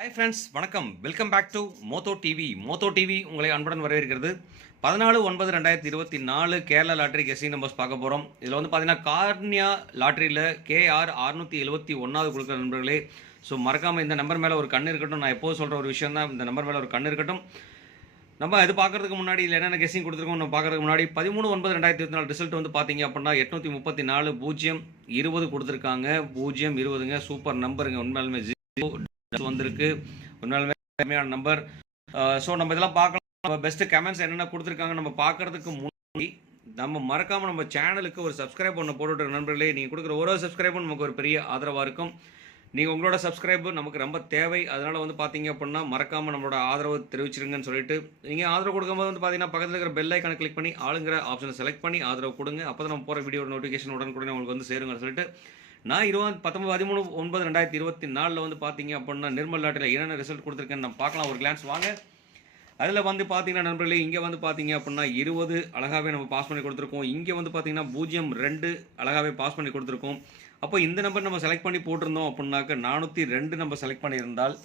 Hi friends வணக்கம். Welcome back to Motho TV Motho TV உங்களை அன்புடன் வரவேற்கிறது. பதினாலு ஒன்பது ரெண்டாயிரத்தி இருபத்தி நாலு கேரளா லாட்ரி கெஸிங் நம்பர்ஸ் பார்க்க போகிறோம் இதில் வந்து பார்த்தீங்கன்னா கார்னியா லாட்ரியில் கேஆர் அறுநூற்றி எழுபத்தி ஒன்றாவது கொடுக்குற நண்பர்களே. ஸோ மறக்காமல் இந்த நம்பர் மேலே ஒரு கண் இருக்கட்டும். நான் எப்போது சொல்கிற ஒரு விஷயம் தான். இந்த நம்பர் மேலே ஒரு கண் இருக்கட்டும். நம்ம இது பார்க்கறதுக்கு முன்னாடி இல்லை என்னென்ன கெஸிங் கொடுத்துருக்கோம் நம்ம பார்க்கறதுக்கு முன்னாடி பதிமூணு ஒன்பது ரெண்டாயிரத்தி இருபத்தி நாலு ரிசல்ட் வந்து பார்த்தீங்க அப்படின்னா எட்நூற்றி முப்பத்தி நாலு பூஜ்ஜியம் இருபது கொடுத்துருக்காங்க. பூஜ்ஜியம் இருபதுங்க. சூப்பர் நம்பருங்க உண்மையாலுமே ஜீரோ வந்திருக்கு. உண்மையாலுமே அருமையான நம்பர். ஸோ நம்ம இதெல்லாம் பார்க்கலாம். நம்ம பெஸ்ட் கமெண்ட்ஸ் என்னென்ன கொடுத்துருக்காங்க நம்ம பார்க்கறதுக்கு முன்னாடி நம்ம மறக்காம நம்ம சேனலுக்கு ஒரு சப்ஸ்கிரைப் ஒன்று போட்டுட்டு நண்பர்களே. நீங்கள் கொடுக்குற ஒரு ஒரு சப்ஸ்கிரைபும் நமக்கு ஒரு பெரிய ஆதரவாக இருக்கும். நீங்கள் உங்களோட சப்ஸ்கிரைபு நமக்கு ரொம்ப தேவை. அதனால் வந்து பார்த்தீங்க அப்படின்னா மறக்காமல் நம்மளோட ஆதரவு தெரிவிச்சிருங்கன்னு சொல்லிட்டு நீங்கள் ஆதரவு கொடுக்கும்போது வந்து பார்த்தீங்கன்னா பக்கத்தில் இருக்கிற பெல் ஐக்கான கிளிக் பண்ணி ஆளுங்கிற ஆப்ஷனை செலக்ட் பண்ணி ஆதரவு கொடுங்க. அப்போ தான் நம்ம போகிற வீடியோ நோட்டிஃபிகேஷன் உடனுக்குடனே உங்களுக்கு வந்து சேருங்கன்னு சொல்லிட்டு நான் இருபது பத்தொம்பது பதிமூணு ஒன்பது ரெண்டாயிரத்தி இருபத்தி நாலில் வந்து பார்த்தீங்க அப்படின்னா நிர்மல் லாட்டில் என்னென்ன ரிசல்ட் கொடுத்துருக்கேன்னு நம்ம பார்க்கலாம். ஒரு கிளான்ஸ் வாங்க. அதில் வந்து பார்த்தீங்கன்னா நண்பர்களே இங்கே வந்து பார்த்தீங்க அப்படின்னா இருபது அழகாகவே நம்ம பாஸ் பண்ணி கொடுத்துருக்கோம். இங்கே வந்து பார்த்தீங்கன்னா பூஜ்ஜியம் ரெண்டு அழகாகவே பாஸ் பண்ணி கொடுத்துருக்கோம். அப்போ இந்த நம்பர் நம்ம செலக்ட் பண்ணி போட்டிருந்தோம் அப்படின்னாக்க நானூற்றி ரெண்டு நம்ம செலக்ட் பண்ணியிருந்தால்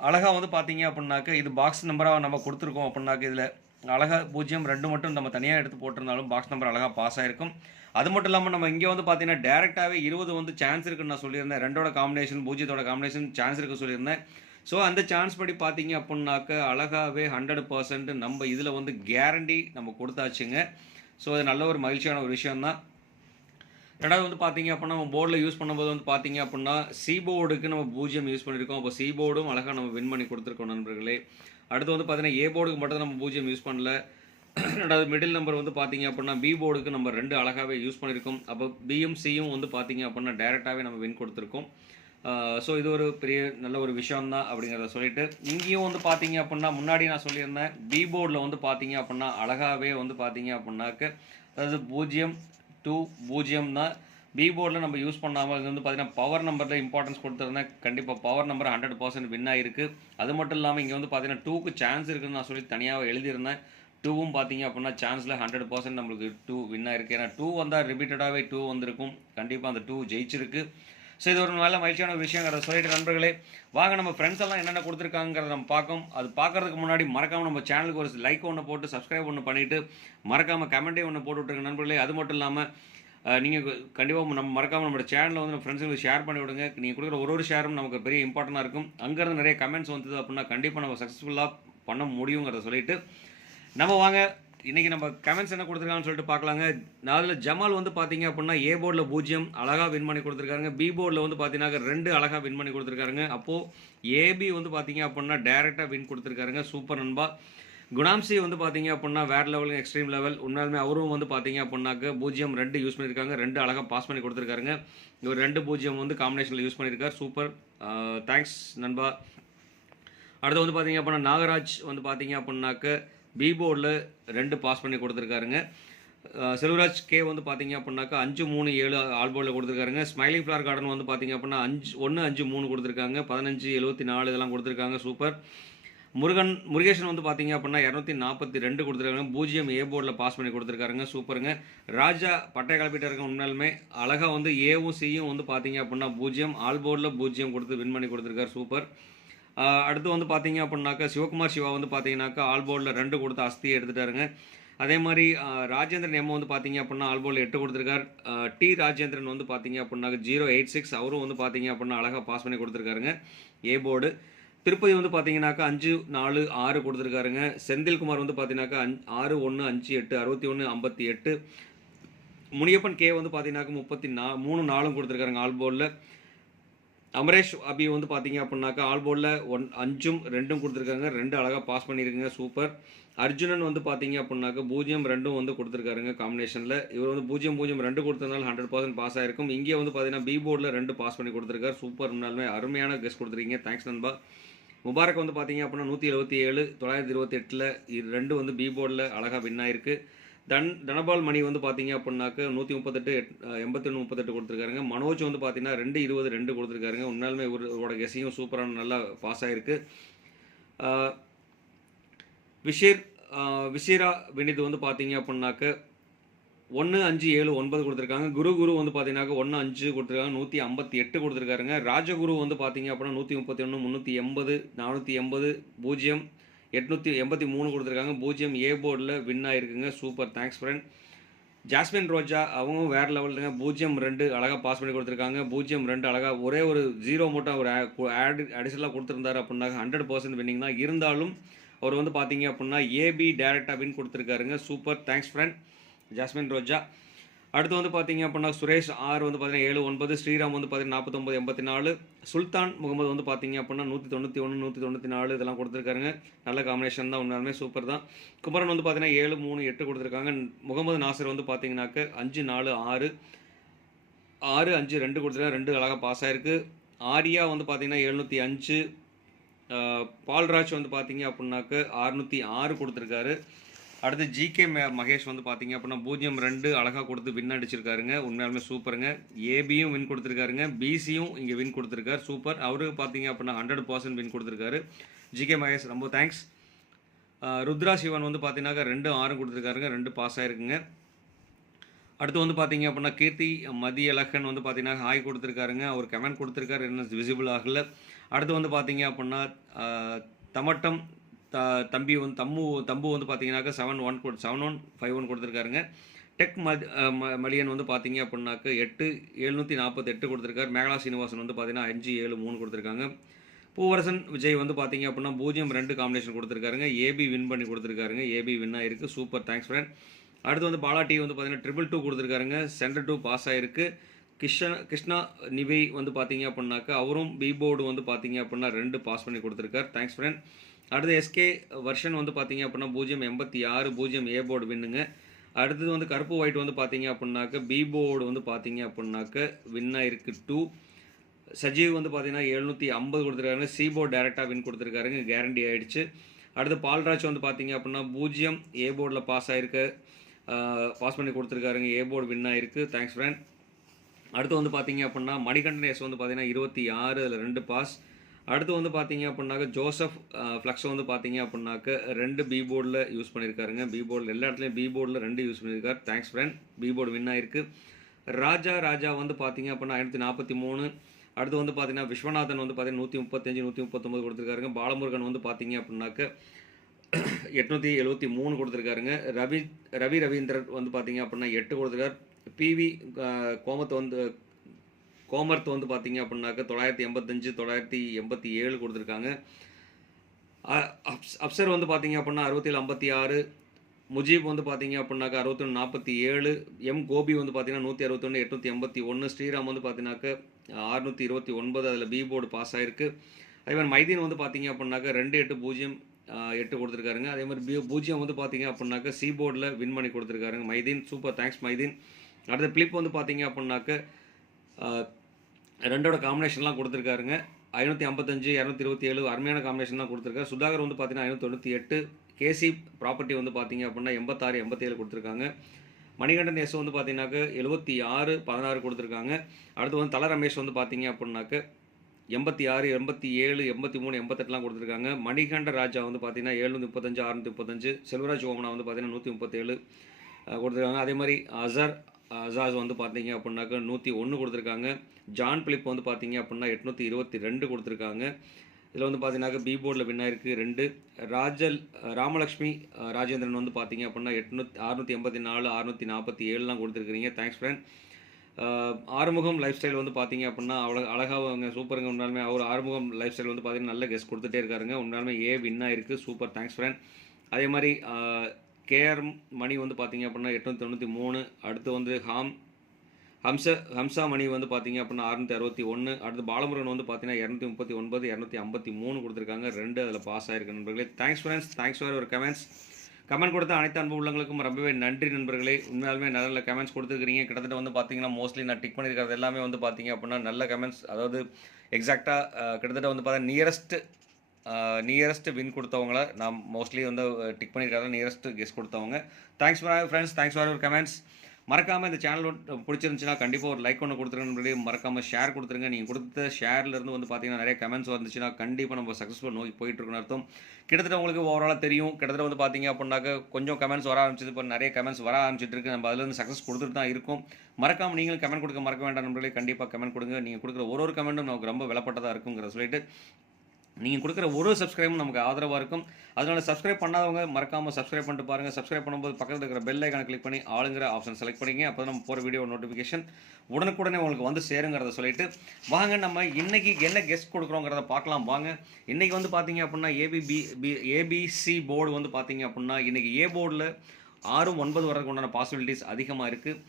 அழகாக வந்து பார்த்தீங்க அப்படின்னாக்க இது பாக்ஸ் நம்பராக நம்ம கொடுத்துருக்கோம் அப்படின்னாக்க இதில் அழகா பூஜ்ஜியம் ரெண்டு மட்டும் நம்ம தனியாக எடுத்து போட்டிருந்தாலும் பாக்ஸ் நம்பர் அழகாக பாஸ் ஆகிருக்கும் அது மட்டும் இல்லாமல் நம்ம இங்கே வந்து பார்த்தீங்கன்னா டேரெக்டாகவே இருபது வந்து சான்ஸ் இருக்குன்னு நான் சொல்லியிருந்தேன். ரெண்டோட காம்பினேஷன் பூஜ்ஜியத்தோட காம்பினேஷன் சான்ஸ் இருக்கு சொல்லியிருந்தேன். ஸோ அந்த சான்ஸ் படி பார்த்தீங்க அப்படின்னாக்க அழகாகவே ஹண்ட்ரட் பர்சன்ட் நம்ம இதில் வந்து கேரண்டி நம்ம கொடுத்தாச்சுங்க. ஸோ அது நல்ல ஒரு மகிழ்ச்சியான ஒரு விஷயம் தான் ரெண்டாவது வந்து பார்த்தீங்க அப்படின்னா நம்ம போர்டில் யூஸ் பண்ணும்போது வந்து பார்த்தீங்க அப்படின்னா சி போர்டுக்கு நம்ம பூஜ்ஜியம் யூஸ் பண்ணியிருக்கோம் அப்போ சி போர்டும் அழகாக நம்ம வின் பண்ணி கொடுத்துருக்கோம் நண்பர்களே. அடுத்து வந்து பார்த்தீங்கன்னா ஏ போர்டுக்கு மட்டும் நம்ம பூஜ்ஜியம் யூஸ் பண்ணல. ரெண்டாவது மிடில் நம்பர் வந்து பார்த்தீங்க அப்படின்னா பி போர்டுக்கு நம்ம ரெண்டு அழகாகவே யூஸ் பண்ணியிருக்கோம் அப்போ பியும் சியும் வந்து பார்த்தீங்க அப்படின்னா டேரெக்டாகவே நம்ம வின் கொடுத்துருக்கோம். ஸோ இது ஒரு பெரிய நல்ல ஒரு விஷயம் தான் அப்படிங்கிறத சொல்லிட்டு இங்கேயும் வந்து பார்த்தீங்க அப்படின்னா முன்னாடி நான் சொல்லியிருந்தேன் பி போர்டில் வந்து பார்த்தீங்க அப்படின்னா அழகாகவே வந்து பார்த்தீங்க அப்படின்னாக்க அதாவது பூஜ்ஜியம் டூ பூஜ்ஜியம் தான். பி போர்டில் நம்ம யூஸ் பண்ணாமல் இது வந்து பார்த்தீங்கன்னா பவர் நம்பரில் இம்பார்ட்டன்ஸ் கொடுத்துருந்தேன். கண்டிப்பாக power number hundred percent win ஆகிருக்கு அது மட்டும் இல்லாமல் இங்கே வந்து பார்த்தீங்கன்னா டூக்கு சான்ஸ் இருக்குதுன்னு நான் சொல்லி தனியாக எழுதியிருந்தேன். டூவும் பார்த்தீங்க அப்படின்னா சான்ஸில் ஹண்ட்ரட் பர்சன்ட் நம்மளுக்கு டூ வின் ஆயிருக்கு. ஏன்னா டூ வந்தால் ரிப்பீட்டடாகவே டூ வந்திருக்கும். கண்டிப்பாக அந்த டூ ஜெயிச்சிருக்கு. ஸோ இது ஒரு நல்ல மகிழ்ச்சியான ஒரு விஷயங்கிறத சொல்லிட்டு நண்பர்களே வாங்க நம்ம ஃப்ரெண்ட்ஸ் எல்லாம் என்னென்ன கொடுத்துருக்காங்கிறத நம்ம பார்க்கும் அது பார்க்கறதுக்கு முன்னாடி மறக்காமல் நம்ம சேனலுக்கு ஒரு லைக் ஒன்று போட்டு சப்ஸ்கிரைப் ஒன்று பண்ணிவிட்டு மறக்காமல் கமெண்ட்டே ஒன்று போட்டு நண்பர்களே. அது மட்டும் இல்லாமல் நீங்கள் கண்டிப்பாக நம்ம மறக்காமல் நம்மளோட சேனலில் வந்து நம்ம ஃப்ரெண்ட்ஸுங்களுக்கு ஷேர் பண்ணி விடுங்க. நீங்கள் கொடுக்குற ஒரு ஒரு ஷேரும் நமக்கு பெரிய இம்பார்ட்டண்டாக இருக்கும். அங்கேருந்து நிறைய கமெண்ட்ஸ் வந்தது அப்படின்னா கண்டிப்பாக நம்ம சக்ஸஸ்ஃபுல்லாக பண்ண முடியுங்கிறத சொல்லிட்டு நம்ம வாங்க. இன்றைக்கி நம்ம கமெண்ட்ஸ் என்ன கொடுத்துருக்காங்கன்னு சொல்லிட்டு பார்க்கலாங்க. அதில் ஜமால் வந்து பார்த்தீங்க அப்படின்னா ஏ போர்டில் பூஜ்ஜியம் அழகாக வின் பண்ணி கொடுத்துருக்காருங்க. பி போர்டில் வந்து பார்த்தீங்கன்னா ரெண்டு அழகாக வின் பண்ணி கொடுத்துருக்காருங்க. அப்போது ஏபி வந்து பார்த்தீங்க அப்படின்னா டேரெக்டாக வின் கொடுத்துருக்காருங்க. சூப்பர் நண்பா. குணாம்சி வந்து பார்த்தீங்க அப்படின்னா வேறு லெவலுங்க எக்ஸ்ட்ரீம் லெவல் உண்மையாலுமே அவரும் வந்து பார்த்தீங்க அப்படின்னாக்க பூஜ்ஜியம் ரெண்டு யூஸ் பண்ணியிருக்காங்க. ரெண்டு அழகாக பாஸ் பண்ணி கொடுத்துருக்காருங்க. இவர் ரெண்டு பூஜ்ஜியம் வந்து காம்பினேஷனில் யூஸ் பண்ணியிருக்கார். சூப்பர். தேங்க்ஸ் நண்பா. அடுத்து வந்து பார்த்தீங்க அப்படின்னா நாகராஜ் வந்து பார்த்தீங்க அப்படின்னாக்க பி போர்டில் ரெண்டு பாஸ் பண்ணி கொடுத்துருக்காருங்க. செல்வராஜ் கே வந்து பார்த்தீங்க அப்படின்னாக்கா அஞ்சு மூணு ஏழு ஆல் போர்டில் கொடுத்துருக்காருங்க. ஸ்மைலி ஃப்ளார் கார்டன் வந்து பார்த்தீங்க அப்படின்னா அஞ்சு ஒன்று அஞ்சு மூணு கொடுத்துருக்காங்க. பதினஞ்சு எழுபத்தி நாலு இதெல்லாம் கொடுத்துருக்காங்க. சூப்பர் முருகன் முருகேஷன் வந்து பார்த்தீங்க அப்படின்னா இரநூத்தி நாற்பத்தி ரெண்டு கொடுத்துருக்காங்க. பூஜ்ஜியம் ஏ போர்டில் பாஸ் பண்ணி கொடுத்துருக்காருங்க. சூப்பருங்க ராஜா பட்டை கிளப்பிட்டு இருக்க உண்மையாலுமே அழகாக வந்து ஏவும் சியும் வந்து பார்த்தீங்க அப்படின்னா பூஜ்ஜியம் ஆல் போர்டில் பூஜ்ஜியம் கொடுத்து வின் பண்ணி கொடுத்துருக்காரு. சூப்பர் அடுத்து வந்து பார்த்தீங்க அப்படின்னாக்கா சிவகுமார் சிவா வந்து பார்த்தீங்கன்னாக்கா ஆல்போர்டில் ரெண்டு கொடுத்து அஸ்தியை எடுத்துட்டாருங்க. அதே மாதிரி ராஜேந்திரன் எம் வந்து பார்த்தீங்க அப்படின்னா ஆல்போர்டில் எட்டு கொடுத்துருக்காரு. டி ராஜேந்திரன் வந்து பார்த்தீங்க அப்படின்னாக்க ஜீரோ எயிட் சிக்ஸ் அவரும் வந்து பார்த்தீங்க அப்படின்னா அழகாக பாஸ் பண்ணி கொடுத்துருக்காருங்க. A board. திருப்பதி வந்து பார்த்தீங்கன்னாக்கா அஞ்சு நாலு ஆறு கொடுத்துருக்காருங்க. செந்தில்குமார் வந்து பார்த்தீங்கன்னாக்கா அஞ் ஆறு ஒன்று அஞ்சு எட்டு அறுபத்தி ஒன்று ஐம்பத்தி எட்டு. முனியப்பன் கே வந்து பார்த்தீங்கன்னாக்கா முப்பத்தி நா மூணு நாலும் கொடுத்துருக்காருங்க ஆல்போர்டில் அமரேஷ் அபி வந்து பார்த்தீங்க அப்படின்னாக்கா ஆல் போர்டில் ஒன் அஞ்சும் ரெண்டும் கொடுத்துருக்காங்க. ரெண்டு அழகாக பாஸ் பண்ணியிருக்குங்க சூப்பர். அர்ஜுனன் வந்து பார்த்தீங்க அப்படின்னாக்கா பூஜ்ஜியம் ரெண்டும் வந்து கொடுத்துருக்காருங்க காம்பினேஷனில் இவர் வந்து பூஜ்ஜியம் பூஜ்ஜியம் ரெண்டு கொடுத்ததுனால ஹண்ட்ரட் பர்சன்ட் பாஸ் ஆயிருக்கும். இங்கே வந்து பார்த்தீங்கன்னா பி போர்டில் ரெண்டு பாஸ் பண்ணி கொடுத்துருக்காரு. சூப்பர் முன்னாலுமே அருமையான கெஸ்ட் கொடுத்துருக்கீங்க. தேங்க்ஸ் நண்பா. முபாரக் வந்து பார்த்தீங்க அப்படின்னா நூற்றி எழுபத்தி ஏழு தொள்ளாயிரத்தி இருபத்தி எட்டில் இது ரெண்டு வந்து பி போர்டில் அழகாக வின் ஆயிருக்கு. தன் தனபால் மணி வந்து பார்த்தீங்க அப்படின்னாக்க நூற்றி முப்பத்தெட்டு எண்பத்தொன்று முப்பத்தெட்டு கொடுத்துருக்காருங்க. மனோஜ் வந்து பார்த்தீங்கன்னா ரெண்டு இருபது ரெண்டு கொடுத்துருக்காருங்க. உண்மையாலுமே இவரோட கெஸையும் சூப்பரான நல்லா பாஸ் ஆகிருக்கு விஷீர் விஷீரா வினித் வந்து பார்த்தீங்க அப்படின்னாக்க ஒன்று அஞ்சு ஏழு ஒன்பது கொடுத்துருக்காங்க. குரு குரு வந்து பார்த்தீங்கன்னாக்க ஒன்று அஞ்சு கொடுத்துருக்காங்க. நூற்றி ஐம்பத்தி எட்டு கொடுத்துருக்காருங்க. ராஜகுரு வந்து பார்த்தீங்க அப்படின்னா நூற்றி முப்பத்தி ஒன்று முந்நூற்றி எண்பது நானூற்றி எண்பது பூஜ்ஜியம் எட்நூற்றி எண்பத்தி மூணு கொடுத்துருக்காங்க. பூஜ்ஜியம் ஏ போர்டில் win ஆகிருக்குங்க super thanks friend Jasmine Roja அவங்களும் வேறு லெவலுங்க பூஜ்ஜியம் ரெண்டு அழகாக பாஸ் பண்ணி கொடுத்துருக்காங்க. பூஜ்ஜியம் ரெண்டு அழகாக ஒரே ஒரு ஜீரோ மட்டும் அவர் ஆட் அடிஷனலாக கொடுத்துருந்தாரு அப்படின்னா ஹண்ட்ரட் பர்சன்ட் வின்னிங் தான். இருந்தாலும் அவர் வந்து பார்த்தீங்க அப்படின்னா ஏபி டேரெக்டாக win கொடுத்துருக்காருங்க. Super thanks friend Jasmine Roja அடுத்து வந்து பார்த்தீங்க அப்படின்னா சுரேஷ் ஆர் வந்து பார்த்தீங்கன்னா ஏழு ஒன்பது ஸ்ரீராம் வந்து பார்த்தீங்கன்னா நாற்பத்தொம்பது எண்பத்தி நாலு சுல்தான் முகமது வந்து பார்த்தீங்க அப்படின்னா நூற்றி தொண்ணூற்றி ஒன்று நூற்றி தொண்ணூற்றி நாலு இதெல்லாம் கொடுத்துருக்காருங்க. நல்ல காம்பினேஷன் தான் உண்மையாலுமே சூப்பர் தான். குமரன் வந்து பார்த்தீங்கன்னா ஏழு மூணு எட்டு கொடுத்துருக்காங்க. முகமது நாசர் வந்து பார்த்தீங்கன்னாக்க அஞ்சு நாலு ஆறு ஆறு அஞ்சு ரெண்டு கொடுத்துருக்காங்க. ரெண்டு அழகாக பாஸ் ஆயிருக்கு. ஆரியா வந்து பார்த்தீங்கன்னா எழுநூற்றி அஞ்சு பால்ராஜ் வந்து பார்த்தீங்க அப்படின்னாக்க அறுநூற்றி ஆறு கொடுத்துருக்காரு. அடுத்து ஜிகே மகேஷ் வந்து பார்த்தீங்க அப்படின்னா பூஜ்ஜியம் ரெண்டு அழகாக கொடுத்து வின் அடிச்சிருக்காருங்க. உண்மையாலுமே சூப்பருங்க. ஏபியும் வின் கொடுத்துருக்காருங்க. பிசியும் இங்கே வின் கொடுத்துருக்காரு. சூப்பர். அவருக்கு பார்த்தீங்க அப்படின்னா ஹண்ட்ரட் பர்சன்ட் வின் கொடுத்துருக்காரு. ஜிகே மகேஷ் ரொம்ப தேங்க்ஸ் ருத்ரா சிவன் வந்து பார்த்தீங்கன்னாக்கா ரெண்டு ஆறும் கொடுத்துருக்காருங்க. ரெண்டு பாஸ் ஆயிருக்குங்க. அடுத்து வந்து பார்த்தீங்க அப்படின்னா கீர்த்தி மதியழகன் வந்து பார்த்தீங்கன்னா ஹாய் கொடுத்துருக்காருங்க. அவர் கமெண்ட் கொடுத்துருக்காரு. என்ன விசிபிள் ஆகல. அடுத்து வந்து பார்த்தீங்க அப்படின்னா தமட்டம் த தம்பி வந்து தம்மு தம்பு வந்து பார்த்தீங்கன்னாக்க செவன் ஒன் கொடு செவன் ஒன் ஃபைவ் ஒன் கொடுத்துருக்காருங்க. டெக் ம- மலியன் வந்து பார்த்தீங்க அப்படின்னாக்க எட்டு எழுநூற்றி நாற்பத்தெட்டு கொடுத்துருக்காரு. மேகலா சீனிவாசன் வந்து பார்த்தீங்கன்னா அஞ்சு ஏழு மூணு கொடுத்துருக்காங்க. பூவரசன் விஜய் வந்து பார்த்தீங்க அப்படின்னா பூஜ்ஜியம் ரெண்டு காம்பினேஷன் கொடுத்துருக்காருங்க. ஏபி வின் பண்ணி கொடுத்துருக்காருங்க. ஏபி வின் ஆயிருக்கு. சூப்பர் தேங்க்ஸ் ஃப்ரெண்ட் அடுத்து வந்து பாலா டி வந்து பார்த்தீங்கன்னா ட்ரிபிள் டூ கொடுத்துருக்காருங்க. சென்டர் டூ பாஸ் ஆயிருக்கு. கிருஷ்ண கிருஷ்ணா நிவை வந்து பார்த்தீங்க அப்படின்னாக்கா அவரும் பி போர்டு வந்து பார்த்தீங்க அப்படின்னா ரெண்டு பாஸ் பண்ணி கொடுத்துருக்காரு. தேங்க்ஸ் ஃப்ரெண்ட் அடுத்து எஸ்கே வருஷன் வந்து பார்த்தீங்க அப்படின்னா பூஜ்ஜியம் எண்பத்தி ஆறு பூஜ்ஜியம் ஏ போர்டு வின்னுங்க. அடுத்தது வந்து கருப்பு ஒயிட் வந்து பார்த்தீங்க அப்படின்னாக்க பி போர்டு வந்து பார்த்தீங்க அப்படின்னாக்க வின் இருக்குது டூ சஜீவ் வந்து பார்த்தீங்கன்னா எழுநூற்றி ஐம்பது கொடுத்துருக்காருங்க. சி போர்டு டேரெக்டாக வின் கொடுத்துருக்காருங்க. கேரண்டி ஆகிடுச்சு அடுத்து பால்ராஜ் வந்து பார்த்தீங்க அப்படின்னா பூஜ்ஜியம் ஏ போர்டில் பாஸ் ஆகிருக்கு பாஸ் பண்ணி கொடுத்துருக்காருங்க. ஏ போர்டு வின் ஆயிருக்கு. தேங்க்ஸ் ஃப்ரெண்ட் அடுத்து வந்து பார்த்தீங்க அப்படின்னா மணிகண்டன் எஸ் வந்து பார்த்தீங்கன்னா இருபத்தி ஆறு அதில் ரெண்டு பாஸ் அடுத்து வந்து பார்த்தீங்க அப்படின்னாக்க ஜோசப் ஃப்ளக்ஸ் வந்து பார்த்தீங்க அப்படின்னாக்க ரெண்டு பி போர்டில் யூஸ் பண்ணியிருக்காருங்க பி போர்டில் எல்லா இடத்துலையும் பி போர்டில் ரெண்டு யூஸ் பண்ணியிருக்காரு thanks friend B board win ஆயிருக்கு. ராஜா ராஜா வந்து பார்த்தீங்க அப்படின்னா ஐநூற்றி நாற்பத்தி மூணு. அடுத்து வந்து பார்த்தீங்கன்னா விஸ்வநாதன் வந்து பார்த்தீங்கன்னா நூற்றி முப்பத்தஞ்சு நூற்றி முப்பத்தொம்பது கொடுத்துருக்காருங்க. பாலமுருகன் வந்து பார்த்தீங்க அப்படின்னாக்க எட்நூற்றி எழுபத்தி மூணு கொடுத்துருக்காருங்க. ரவி ரவி ரவீந்திரன் வந்து பார்த்தீங்க அப்படின்னா எட்டு கொடுத்துருக்காரு. பிவி கோமத்தை வந்து கோமர்த் வந்து பார்த்தீங்க அப்படின்னாக்க தொள்ளாயிரத்தி எண்பத்தஞ்சு தொள்ளாயிரத்தி எண்பத்தி ஏழு கொடுத்துருக்காங்க. அப்ஸ் அப்சர் வந்து பார்த்தீங்க அப்படின்னா அறுபத்தேழு ஐம்பத்தி ஆறு. முஜீப் வந்து பார்த்தீங்க அப்படின்னாக்க அறுபத்தொன்று நாற்பத்தி ஏழு. எம் கோபி வந்து பார்த்தீங்கன்னா நூற்றி அறுபத்தொன்று எட்நூற்றி எண்பத்தி ஒன்று ஸ்ரீராம் வந்து பார்த்தீங்கன்னாக்க அறுநூற்றி இருபத்தி ஒன்பது அதில் பி போர்டு பாஸ் ஆகிருக்கு அதே மாதிரி மைதீன் வந்து பார்த்தீங்க அப்படின்னாக்க ரெண்டு எட்டு பூஜ்ஜியம் எட்டு கொடுத்துருக்காருங்க. அதே மாதிரி பி பூஜ்ஜியம் வந்து பார்த்தீங்க அப்படின்னாக்க சி போர்டில் வின் பண்ணி கொடுத்துருக்காருங்க மைதீன். Super thanks Mydeen. அடுத்த பிளிப் வந்து பார்த்தீங்க அப்படின்னாக்க ரெண்டோட காம்பினேஷன்லாம் கொடுத்துருக்காருங்க. ஐநூற்றி ஐம்பத்தஞ்சு இரநூத்தி இருபத்தி ஏழு அருமையான காம்பினேஷன் தான் கொடுத்துருக்காரு. சுதாகர் வந்து பார்த்தீங்கன்னா ஐநூற்றி தொண்ணூற்றி எட்டு. கேசி ப்ராப்பர்ட்டி வந்து பார்த்தீங்க அப்படின்னா எண்பத்தாறு எண்பத்தேழு கொடுத்துருக்காங்க. மணிகண்டன் எஸ் வந்து பார்த்தீங்கன்னாக்க எழுபத்தி ஆறு பதினாறு கொடுத்துருக்காங்க. அடுத்து வந்து தல ரமேஷ் வந்து பார்த்தீங்க அப்படின்னாக்க எண்பத்தி ஆறு எண்பத்தி ஏழு எண்பத்தி மூணு எண்பத்தெட்டுலாம் கொடுத்துருக்காங்க. மணிகண்ட ராஜா வந்து பார்த்தீங்கன்னா எழுநூற்றி முப்பத்தஞ்சு ஆறுநூற்றி முப்பத்தஞ்சு. செல்வராஜ் ஓமனா வந்து பார்த்தீங்கன்னா நூற்றி முப்பத்தேழு கொடுத்துருக்காங்க. அதே மாதிரி அசர் அசாஸ் வந்து பார்த்தீங்க அப்படின்னாக்க நூற்றி ஒன்று கொடுத்துருக்காங்க. ஜான் பிலிப் வந்து பார்த்தீங்க அப்படின்னா எட்நூற்றி இருபத்தி ரெண்டு கொடுத்துருக்காங்க. இதில் வந்து பார்த்தீங்கன்னாக்க பி போர்டில் வின் ஆயிருக்கு ரெண்டு. ராஜல் ராமலக்ஷ்மி ராஜேந்திரன் வந்து பார்த்தீங்க அப்படின்னா எட்நூத்தி அறுநூற்றி எண்பத்தி நாலு அறுநூற்றி நாற்பத்தி ஏழுலாம் கொடுத்துருக்கீங்க thanks friend Arumugam life style வந்து பார்த்தீங்க அப்படின்னா அவ்வளோ அழகாக அவங்க சூப்பருங்க உண்மையாலுமே அவர் ஆறுமுகம் லைஃப் ஸ்டைல் வந்து பார்த்தீங்கன்னா நல்ல கெஸ்ட் கொடுத்துட்டே இருக்காருங்க. உண்மையாலுமே ஏ வின் ஆயிருக்கு சூப்பர் தேங்க்ஸ் ஃப்ரெண்ட் அதே மாதிரி கேஆர் மணி வந்து பார்த்தீங்க அப்படின்னா எட்நூற்றி தொண்ணூற்றி மூணு அடுத்து வந்து ஹாம் ஹம்ச ஹம்சா மணி வந்து பார்த்தீங்க அப்படின்னா அறுநூத்தி அறுபத்தி ஒன்று அடுத்து பாலமுருகன் வந்து பார்த்தீங்கன்னா இரநூத்தி முப்பத்தி ஒன்பது இரநூத்தி ஐம்பத்தி மூணு கொடுத்துருக்காங்க. ரெண்டு அதில் பாஸ் ஆயிருக்கு நண்பர்களே. தேங்க்ஸ் ஃப்ரெண்ட்ஸ் தேங்க்ஸ் ஃபார் ஒரு கமெண்ட்ஸ் கமெண்ட் கொடுத்த அனைத்து அன்பு உள்ளவங்களுக்கும் ரொம்பவே நன்றி நண்பர்களே. உண்மையாலுமே நல்ல நல்ல கமெண்ட்ஸ் கொடுத்துருக்கீங்க கிட்டத்தட்ட வந்து பார்த்தீங்கன்னா மோஸ்ட்லி நான் டிக் பண்ணியிருக்கிறது எல்லாமே வந்து பார்த்தீங்க அப்படின்னா நல்ல கமெண்ட்ஸ் அதாவது எக்ஸாக்டாக கிட்டத்தட்ட வந்து பார்த்தா நியரஸ்ட் நியரஸ்ட் வின் கொடுத்தவங்கள நான் மோஸ்ட்லி வந்து டிக் பண்ணியிருக்காங்க நியரஸ்ட் கெஸ் கொடுத்தவங்க. Thanks for friends thanks for your comments மறக்காமல் இந்த சேனல் பிடிச்சிருந்துச்சுன்னா கண்டிப்பாக ஒரு லைக் ஒன்று கொடுத்துருங்க மறக்காமல் ஷேர் கொடுத்துருங்க. நீங்கள் கொடுத்த ஷேர்லேருந்து வந்து பார்த்தீங்கன்னா நிறைய கமெண்ட்ஸ் வந்துச்சுன்னா கண்டிப்பாக நம்ம சக்ஸஸ்ஃபுல் நோக்கி போயிட்டுருக்குன்னு அர்த்தம். கிட்டத்தட்ட உங்களுக்கு ஓவராலாக தெரியும். கிட்டத்தட்ட வந்து பார்த்தீங்க அப்படின்னாக்க கொஞ்சம் கமெண்ட்ஸ் வர ஆரம்பிச்சது. இப்போ நிறைய கமெண்ட்ஸ் வர ஆரம்பிச்சிட்டு இருக்கு. நம்ம அதுலேருந்து சக்ஸஸ் கொடுத்துட்டு தான் இருக்கும். மறக்காமல் நீங்களும் கமெண்ட் கொடுக்க மறக்க வேண்டாம் நம்மளே கண்டிப்பாக கமெண்ட் கொடுங்க. நீங்கள் கொடுக்குற ஒரு ஒரு கமெண்ட்டும் நமக்கு ரொம்ப விலப்பட்டதாக இருக்குங்கிறத சொல்லிட்டு நீங்கள் கொடுக்குற ஒரு சப்ஸ்கிரைபும் நமக்கு ஆதரவாக இருக்கும். அதனால் சப்ஸ்கிரைப் பண்ணாதவங்க மறக்காமல் சப்ஸ்கிரைப் பண்ணிட்டு பாருங்கள் சப்ஸ்கிரைப் பண்ணும்போது பக்கத்தில் இருக்கிற பெல் ஐக்கான கிளிக் பண்ணி ஆளுங்கிற ஆப்ஷன் செலக்ட் பண்ணிங்க. அப்போ நம்ம போகிற வீடியோ நோட்டிஃபிகேஷன் உடனுக்குடனே உங்களுக்கு வந்து சேருங்கிறத சொல்லிட்டு வாங்க நம்ம இன்றைக்கி என்ன கெஸ்ட் கொடுக்குறோங்கிறத பார்க்கலாம். வாங்க இன்றைக்கி வந்து பார்த்தீங்க அப்படின்னா ஏபிபி பி ஏபிசி போர்டு வந்து பார்த்தீங்க அப்படின்னா இன்றைக்கி ஏ போர்டில் ஆறு ஒன்பது வரதுக்கு உண்டான பாசிபிலிட்டிஸ் அதிகமாக இருக்குது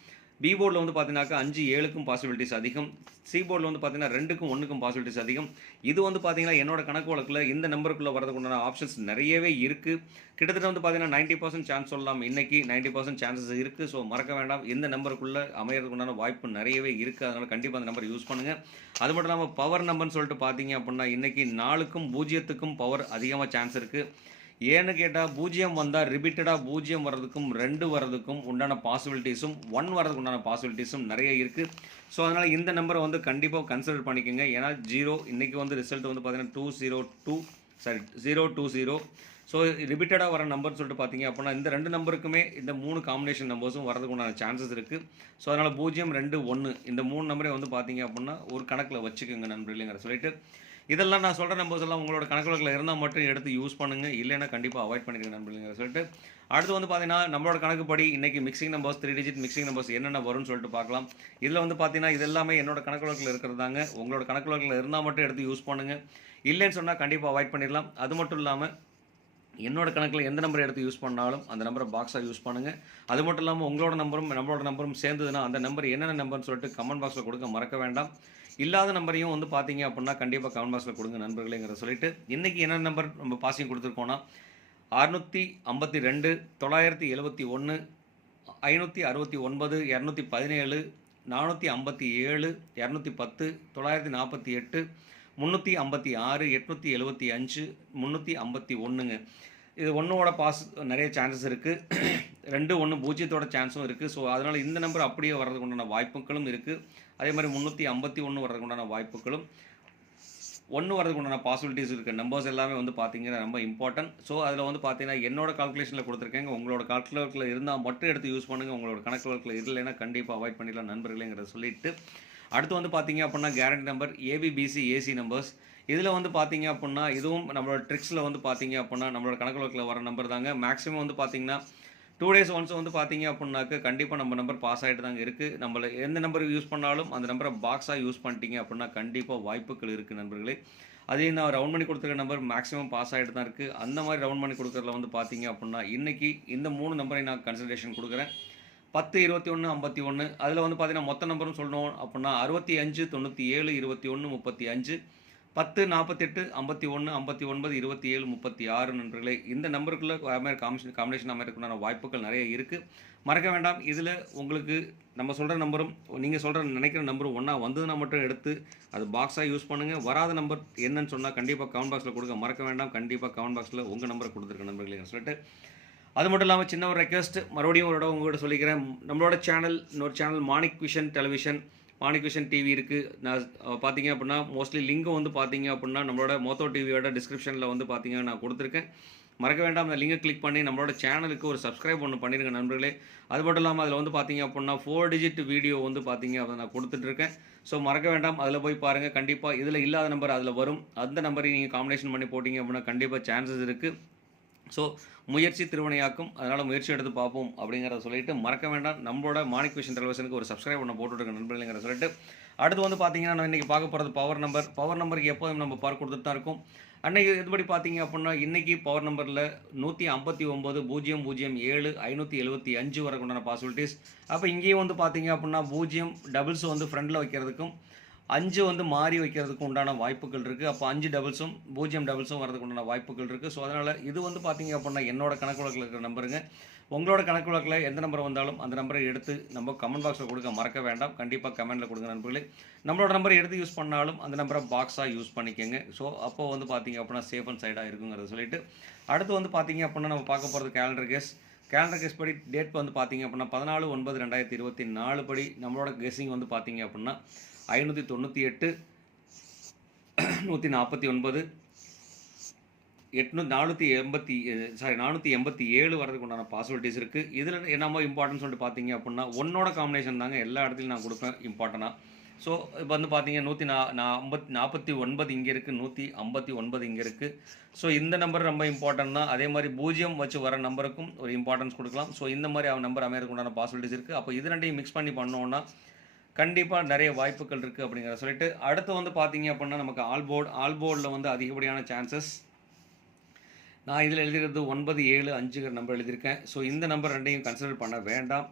பி போர்டில் வந்து பார்த்தீங்கன்னாக்கா அஞ்சு ஏழுக்கும் பாசிபிலிட்டிஸ் அதிகம். சி போர்டில் வந்து பார்த்தீங்கன்னா ரெண்டுக்கும் ஒன்றுக்கும் பாசிபிலிட்டிஸ் அதிகம். இது வந்து பார்த்தீங்கன்னா என்னோட கணக்கு வழக்கில் இந்த நம்பருக்குள்ளே வரதுக்கு உண்டான ஆப்ஷன்ஸ் நிறையவே இருக்குது கிட்டத்தட்ட வந்து பார்த்தீங்கன்னா நைன்ட்டி பர்சன்ட் சான்ஸ் சொல்லலாம். இன்றைக்கி நைன்ட்டி பர்சன்ட் சான்சஸ் இருக்குது ஸோ மறக்க வேண்டாம். இந்த நம்பருக்குள்ளே அமையறதுக்கு உண்டான வாய்ப்பு நிறையவே இருக்குது அதனால் கண்டிப்பாக அந்த நம்பர் யூஸ் பண்ணுங்கள் அது மட்டும் இல்லாமல் பவர் நம்பர்னு சொல்லிட்டு பார்த்தீங்க அப்படின்னா இன்றைக்கி நாலுக்கும் பூஜ்ஜியத்துக்கும் பவர் அதிகமாக சான்ஸ் இருக்குது ஏன்னு கேட்டால் பூஜ்ஜியம் வந்தால் ரிப்பீட்டடாக பூஜ்ஜியம் வர்றதுக்கும் ரெண்டு வர்றதுக்கும் உண்டான பாசிபிலிட்டிஸும் ஒன் வர்றதுக்கு உண்டான பாசிபிலிட்டிஸும் நிறைய இருக்குது ஸோ அதனால் இந்த நம்பரை வந்து கண்டிப்பாக கன்சிடர் பண்ணிக்கோங்க. ஏன்னா ஜீரோ இன்றைக்கி வந்து ரிசல்ட் வந்து பார்த்தீங்கன்னா two zero two sorry zero two zero so ரிப்பீட்டடாக வர நம்பர்னு சொல்லிட்டு பார்த்தீங்க அப்படின்னா இந்த ரெண்டு நம்பருக்குமே இந்த மூணு காம்பினேஷன் நம்பர்ஸும் வரதுக்கு உண்டான சான்சஸ் இருக்குது ஸோ அதனால் பூஜ்ஜியம் ரெண்டு ஒன்று இந்த மூணு நம்பரே வந்து பார்த்தீங்க அப்படின்னா ஒரு கணக்கில் வச்சுக்கோங்க நண்பர்களேங்கிற சொல்லிட்டு. இதெல்லாம் நான் சொல்கிற நம்பர்ஸ் எல்லாம் உங்களோட கணக்குகளில் இருந்தால் மட்டும் எடுத்து யூஸ் பண்ணுங்கள் இல்லைன்னா கண்டிப்பாக அவாய்ட் பண்ணிடுங்க நண்பர்கள்ங்கிற சொல்லிட்டு அடுத்து வந்து பார்த்தீங்கன்னா நம்மளோட கணக்குப்படி இன்னைக்கு mixing numbers three digit mixing numbers என்னென்ன வரும்னு சொல்லிட்டு பார்க்கலாம். இதில் வந்து பார்த்தீங்கன்னா இது எல்லாமே என்னோட கணக்கு வழக்கில் இருக்கிறதாங்க உங்களோட கணக்கு இருந்தால் மட்டும் எடுத்து யூஸ் பண்ணுங்கள் இல்லைன்னு சொன்னால் கண்டிப்பாக அவாய்ட் பண்ணிடலாம். அது மட்டும் இல்லாமல் என்னோட கணக்கில் எந்த நம்பர் எடுத்து யூஸ் பண்ணாலும் அந்த நம்பரை பாக்ஸாக யூஸ் பண்ணுங்கள் அது மட்டும் இல்லாமல் உங்களோட நம்பரும் நம்மளோட நம்பரும் சேர்ந்ததுன்னா அந்த நம்பர் என்னென்ன நம்பர்னு சொல்லிட்டு கமெண்ட் பாக்ஸில் கொடுக்க மறக்க வேண்டாம். இல்லாத நம்பரையும் வந்து பார்த்தீங்க அப்படின்னா கண்டிப்பாக கமெண்ட் பாக்ஸில் கொடுங்க நண்பர்களேங்கிற சொல்லிட்டு. இன்றைக்கி என்னென்ன நம்பர் நம்ம பாசிங் கொடுத்துருக்கோன்னா அறுநூற்றி ஐம்பத்தி ரெண்டு தொள்ளாயிரத்தி எழுபத்தி ஒன்று ஐநூற்றி அறுபத்தி ஒன்பது இரநூத்தி பதினேழு நானூற்றி ஐம்பத்தி ஏழு இரநூத்தி பத்து தொள்ளாயிரத்தி நாற்பத்தி எட்டு முந்நூற்றி ஐம்பத்தி ஆறு எட்நூற்றி எழுபத்தி அஞ்சு முந்நூற்றி ஐம்பத்தி ஒன்றுங்க இது ஒன்றோட பாஸ் நிறைய சான்சஸ் இருக்குது ரெண்டு ஒன்று பூஜ்ஜியத்தோட சான்ஸும் இருக்குது ஸோ அதனால் இந்த நம்பர் அப்படியே வர்றதுக்கு உண்டான வாய்ப்புகளும் இருக்குது அதே மாதிரி முந்நூற்றி ஐம்பத்தி ஒன்று வர்றதுக்கு உண்டான வாய்ப்புகளும் ஒன்று வரதுக்கு உண்டான பாசிபிலிட்டிஸ் இருக்குது நம்பர்ஸ் எல்லாமே வந்து பார்த்தீங்கன்னா ரொம்ப இம்பார்ட்டன்ட் ஸோ அதில் வந்து பார்த்தீங்கன்னா என்னோட கால்குலேஷனில் கொடுத்துருக்கேங்க. உங்களோட கால்குலேட்டில் இருந்தால் மட்டும் எடுத்து யூஸ் பண்ணுங்கள் உங்களோட கணக்கு வழக்கில் இல்லைன்னா கண்டிப்பாக அவாய்ட் பண்ணிடலாம் நண்பர்களேங்கிறத சொல்லிட்டு. அடுத்து வந்து பார்த்தீங்க அப்படின்னா guarantee number ABBC AC numbers இதில் வந்து பார்த்தீங்க அப்படின்னா இதுவும் நம்மளோட ட்ரிக்ஸில் வந்து பார்த்தீங்க அப்படின்னா நம்மளோட கணக்கு வழக்கில் வர நம்பர் தாங்க. மேக்ஸிமம் வந்து பார்த்தீங்கன்னா டூ டேஸ் ஒன்ஸ் வந்து பார்த்தீங்க அப்படின்னாக்க கண்டிப்பாக நம்ம நம்பர் பாஸ் ஆகிட்டு தாங்க இருக்குது நம்மள எந்த நம்பர் யூஸ் பண்ணாலும் அந்த நம்பரை பாக்ஸாக யூஸ் பண்ணிட்டீங்க அப்படின்னா கண்டிப்பாக வாய்ப்புகள் இருக்குது நண்பர்களே. அதே நான் ரவுண்ட் பண்ணி கொடுத்துருக்க நம்பர் மேக்ஸிமம் பாஸ் ஆகிட்டு தான் இருக்குது அந்த மாதிரி ரவுண்ட் பண்ணி கொடுக்குறதுல வந்து பார்த்தீங்க அப்படின்னா இன்றைக்கி இந்த மூணு நம்பரை நான் கன்சல்டேஷன் கொடுக்குறேன். பத்து இருபத்தி ஒன்று ஐம்பத்தி ஒன்று அதில் வந்து பார்த்தீங்கன்னா மொத்த நம்பரும் சொல்லணும் அப்படின்னா அறுபத்தி அஞ்சு தொண்ணூற்றி ஏழு இருபத்தி ஒன்று முப்பத்தி அஞ்சு. பத்து நாற்பத்தெட்டு ஐம்பத்தி ஒன்று ஐம்பத்தி ஒன்பது இருபத்தி ஏழு முப்பத்தி ஆறு நண்பர்களே இந்த நம்பருக்குள்ளே மாதிரி காம்பினேஷன் காம்பினேஷன் அமைக்கிறதுக்குண்டான வாய்ப்புகள் நிறைய இருக்குது மறக்க வேண்டாம் இதில் உங்களுக்கு நம்ம சொல்கிற நம்பரும் நீங்கள் சொல்கிற நினைக்கிற நம்பரும் ஒன்றா வந்ததுன்னா மட்டும் எடுத்து அது பாக்ஸாக யூஸ் பண்ணுங்கள் வராத நம்பர் என்னன்னு சொன்னால் கண்டிப்பாக கமெண்ட் பாக்ஸில் கொடுக்க மறக்க வேண்டாம் கண்டிப்பாக கமெண்ட் பாக்ஸில் உங்கள் நம்பரை கொடுத்துருக்க நண்பர்களே சொல்லிட்டு. அது மட்டும் இல்லாமல் சின்ன ஒரு ரெக்வஸ்ட் மறுபடியும் ஒரு இடம் உங்கள்கிட்ட சொல்லிக்கிறேன். நம்மளோட சேனல் இன்னொரு channel Manik vision television Manik TV இருக்குது நான் பார்த்தீங்க அப்படின்னா மோஸ்ட்லி லிங்கும் வந்து பார்த்தீங்க அப்படின்னா நம்மளோட மோத்தோ டிவியோட டிஸ்கிரிப்ஷனில் வந்து பார்த்தீங்கன்னா நான் கொடுத்துருக்கேன். மறக்க வேண்டாம் அந்த லிங்கை கிளிக் பண்ணி நம்மளோட சேனலுக்கு ஒரு சப்ஸ்கிரைப் ஒன்று பண்ணிடுங்க நண்பர்களே. அது மட்டும் இல்லாமல் அதில் வந்து பார்த்தீங்க அப்படின்னா ஃபோர் டிஜிட் வீடியோ வந்து பார்த்தீங்க அதை நான் கொடுத்துட்ருக்கேன் ஸோ மறக்க வேண்டாம் அதில் போய் பாருங்கள் கண்டிப்பாக இதில் இல்லாத நம்பர் அதில் வரும். அந்த நம்பரை நீங்கள் காம்பினேஷன் பண்ணி போட்டிங்க அப்படின்னா கண்டிப்பாக சான்சஸ் இருக்குது ஸோ முயற்சி திருவினையாக்கும் அதனால் முயற்சி எடுத்து பார்ப்போம் அப்படிங்கிறத சொல்லிட்டு மறக்க வேண்டாம். நம்மளோட மாணிக் விஷன் டெலிவிஷனுக்கு ஒரு சப்ஸ்கிரைப் பண்ண போட்டுருக்க நண்பர்கள்ங்கிற சொல்லிட்டு. அடுத்து வந்து பார்த்தீங்கன்னா நான் இன்றைக்கி பார்க்க போகிறது பவர் நம்பர் பவர் நம்பருக்கு எப்போதும் நம்ம பார்க்க கொடுத்துட்டு தான் இருக்கும். அன்றைக்கி இதுபடி பார்த்தீங்க அப்படின்னா இன்றைக்கி பவர் நம்பரில் நூற்றி ஐம்பத்தி ஒம்பது பூஜ்ஜியம் பூஜ்ஜியம் ஏழு ஐநூற்றி எழுபத்தி அஞ்சு வரைக்குண்டான பாசிபிலிட்டிஸ் அப்போ இங்கேயும் வந்து பார்த்தீங்க அப்படின்னா பூஜ்ஜியம் டபுள்ஸ் வந்து ஃப்ரண்டில் வைக்கிறதுக்கும் அஞ்சு வந்து மாறி வைக்கிறதுக்கு உண்டான வாய்ப்புகள் இருக்குது அப்போ அஞ்சு டபுள்ஸும் பூஜ்ஜியம் டபுள்ஸும் வரதுக்கு உண்டான வாய்ப்புகள் இருக்குது ஸோ அதனால் இது வந்து பார்த்தீங்க அப்படின்னா என்னோட கணக்கு வழக்கில் இருக்கிற நம்பருங்க. உங்களோட கணக்கு வழக்கில் எந்த நம்பர் வந்தாலும் அந்த நம்பரை எடுத்து நம்ம கமெண்ட் பாக்ஸில் கொடுக்க மறக்க வேண்டாம். கண்டிப்பாக கமெண்ட்டில் கொடுங்க நண்பர்களே. நம்மளோட நம்பரை எடுத்து யூஸ் பண்ணாலும் அந்த நம்பரை பாக்ஸாக யூஸ் பண்ணிக்கோங்க. ஸோ அப்போ வந்து பார்த்தீங்க அப்படின்னா சேஃப் அண்ட் சைடாக இருக்குங்கிறத சொல்லிட்டு அடுத்து வந்து பார்த்தீங்க அப்படின்னா நம்ம பார்க்க போகிறது கேலண்டர் கேஸ் கேலண்டர் கேஸ் படி டேட் வந்து பார்த்தீங்க அப்படின்னா பதினாலு ஒன்பது ரெண்டாயிரத்தி இருபத்தி நாலு படி நம்மளோட கெஸிங் வந்து பார்த்தீங்க அப்படின்னா ஐநூற்றி தொண்ணூற்றி எட்டு நூற்றி நாற்பத்தி ஒன்பது எட்நூ நானூற்றி எண்பத்தி சாரி நானூற்றி எண்பத்தி ஏழு வரதுக்கு உண்டான பாசிபிலிட்டிஸ் இருக்குது இதில் என்னமோ இம்பார்ட்டன்ஸ் சொல்லிட்டு பார்த்தீங்க அப்படின்னா ஒன்னோட காம்பினேஷன் தாங்க எல்லா இடத்துலையும் நான் கொடுப்பேன் இம்பார்ட்டனாக ஸோ இப்போ வந்து பார்த்தீங்க நூற்றி நா நான் ஐம்பத்தி நாற்பத்தி ஒன்பது இங்கே இருக்குது நூற்றி ஐம்பத்தி ஒன்பது இங்கே இருக்குது ஸோ இந்த நம்பர் ரொம்ப இம்பார்ட்டன்ட் தான். அதே மாதிரி பூஜ்ஜியம் வச்சு வர நம்பருக்கும் ஒரு இம்பார்ட்டன்ஸ் கொடுக்கலாம். ஸோ இந்த மாதிரி அவன் நம்பர் அமையறதுக்கு உண்டான பாசிபிலிட்டிஸ் இருக்குது அப்போ இது ரெண்டையும் மிக்ஸ் பண்ணி பண்ணோன்னா கண்டிப்பாக நிறைய வாய்ப்புகள் இருக்குது அப்படிங்கிற சொல்லிட்டு அடுத்து வந்து பார்த்தீங்க அப்படின்னா நமக்கு ஆல்போர்டு ஆல்போர்டில் வந்து அதிகப்படியான சான்சஸ் நான் இதில் எழுதிக்கிறது ஒன்பது ஏழு அஞ்சுங்கிற நம்பர் எழுதியிருக்கேன். ஸோ இந்த நம்பர் ரெண்டையும் கன்சிடர் பண்ண வேண்டாம்.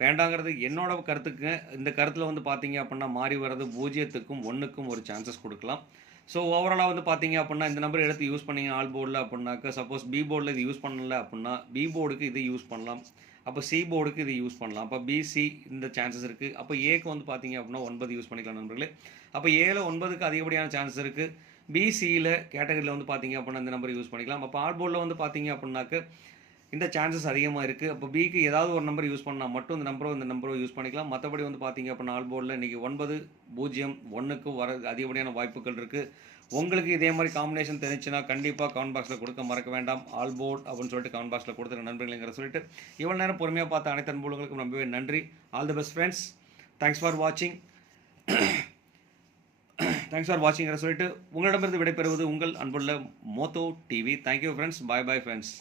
வேண்டாங்கிறது என்னோட கருத்துக்கு இந்த கருத்தில் வந்து பார்த்தீங்க அப்படின்னா மாறி வர்றது பூஜ்ஜியத்துக்கும் ஒன்றுக்கும் ஒரு சான்சஸ் கொடுக்கலாம். ஸோ ஓவராலாக வந்து பார்த்தீங்க அப்படின்னா இந்த நம்பர் எடுத்து யூஸ் பண்ணிங்க ஆல் போர்டில் அப்படின்னாக்க சப்போஸ் பி போர்டில் இது யூஸ் பண்ணல அப்படின்னா பி போர்டுக்கு இது யூஸ் பண்ணலாம். அப்போ சி போர்டுக்கு இது யூஸ் பண்ணலாம். அப்போ பிசி இந்த சான்சஸ் இருக்குது அப்போ ஏக்கு வந்து பார்த்தீங்க அப்படின்னா ஒன்பது யூஸ் பண்ணிக்கலாம் நண்பர்களே. அப்போ ஏழு ஒன்பதுக்கு அதிகப்படியான சான்சஸ் இருக்குது பிசியில் கேட்டகரியில் வந்து பார்த்தீங்க அப்படின்னா இந்த நம்பர் யூஸ் பண்ணிக்கலாம். அப்போ ஆல் போர்டில் வந்து பார்த்தீங்க அப்படின்னாக்க இந்த சான்சஸ் அதிகமாக இருக்குது அப்போ பிக்கு ஏதாவது ஒரு நம்பர் யூஸ் பண்ணால் மட்டும் இந்த நம்பரோ இந்த நம்பரோ யூஸ் பண்ணிக்கலாம். மற்றபடி வந்து பார்த்தீங்க அப்படின்னா ஆல் போர்டில் இன்றைக்கி ஒன்பது பூஜ்ஜியம் ஒன்றுக்கு வர அதிகப்படியான வாய்ப்புகள் இருக்குது உங்களுக்கு இதே மாதிரி காம்பினேஷன் தெரிஞ்சுன்னா கண்டிப்பாக கமெண்ட் பாக்ஸில் கொடுக்க மறக்க வேண்டாம். ஆல் போர்ட் அப்படின்னு சொல்லிட்டு கமெண்ட் பாக்ஸில் கொடுத்துரு நண்பர்களுங்கிற சொல்லிட்டு. இவ்வளோ நேரம் பொறுமையாக பார்த்த அனைத்து அன்புகளுக்கும் ரொம்பவே நன்றி. All the best friends thanks for வாட்சிங் தேங்க்ஸ் ஃபார் வாட்சிங்கிற சொல்லிட்டு உங்களிடமிருந்து விடைபெறுவது உங்கள் அன்புள்ள Motho TV thank you friends bye bye friends